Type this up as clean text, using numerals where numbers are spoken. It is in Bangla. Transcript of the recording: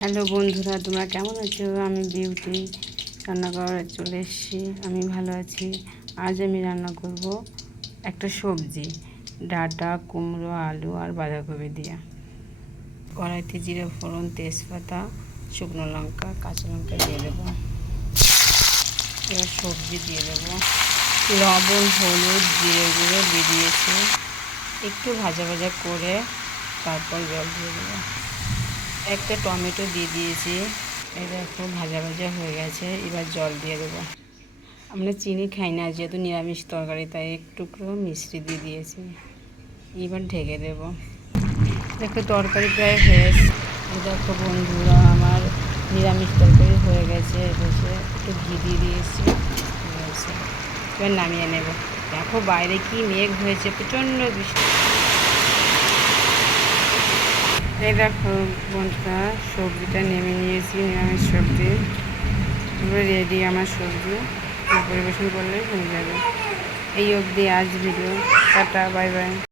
হ্যালো বন্ধুরা, তোমরা কেমন আছো? আমি বিউটি রান্নাঘরে চলে এসেছি। আমি ভালো আছি। আজ আমি রান্না করব একটা সবজি, ডাঁটা, কুমড়ো, আলু আর বাঁধাকপি দিয়ে। কড়াইতে জিরে ফোড়ন, তেজপাতা, শুকনো লঙ্কা, কাঁচা লঙ্কা দিয়ে দেবো। এবার সবজি দিয়ে দেবো। লবণ, হলুদ, জিরে গুঁড়ো দিয়ে দিয়েছি। একটু ভাজা ভাজা করে তারপর জল দিয়ে দেবো। একটা টমেটো দিয়ে দিয়েছি। এই দেখো ভাজা ভাজা হয়ে গেছে। এবার জল দিয়ে দেবো। আমরা চিনি খাই না, যেহেতু নিরামিষ তরকারি, তাই একটু মিষ্টি দিয়ে দিয়েছি। এবার ঢেকে দেবো। দেখো তরকারি প্রায় হয়ে গেছে। এই দেখো বন্ধুরা, আমার নিরামিষ তরকারি হয়ে গেছে। এসে একটু ঘি দিয়ে দিয়েছি, হয়ে গেছে। এবার নামিয়ে নেব। দেখো বাইরে কি মেঘ হয়েছে, প্রচণ্ড বৃষ্টি। এই দেখো বন্ধুরা, সবজিটা নেমে নিয়েছি, নিরামিষ সবজি। এবার রেডি আমার সবজি, পরিবেশন করলে হয়ে যাবে। এই অবধি আজ ভিডিও। Tata, bye bye.